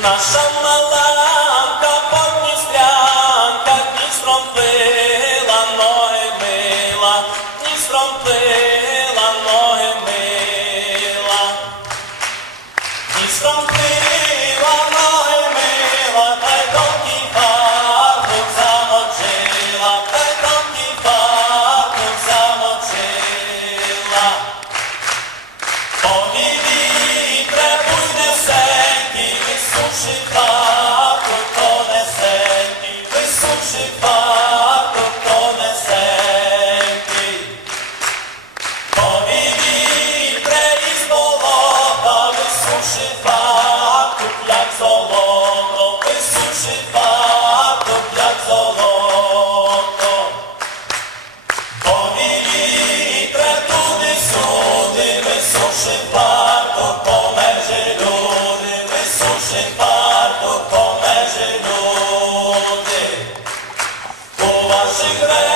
Наша маленька подністрянка Дністром плила, ноги мила, Дністром плила, ноги мила, Дністром плила. Nossa.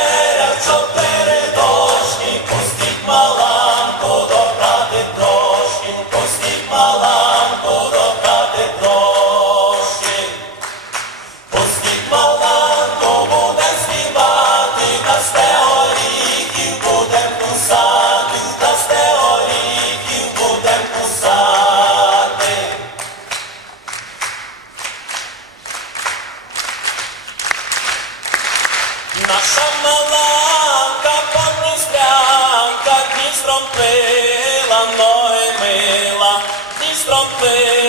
Наша маленька паруснянка Дністром плила, ноги мила, Дністром плила.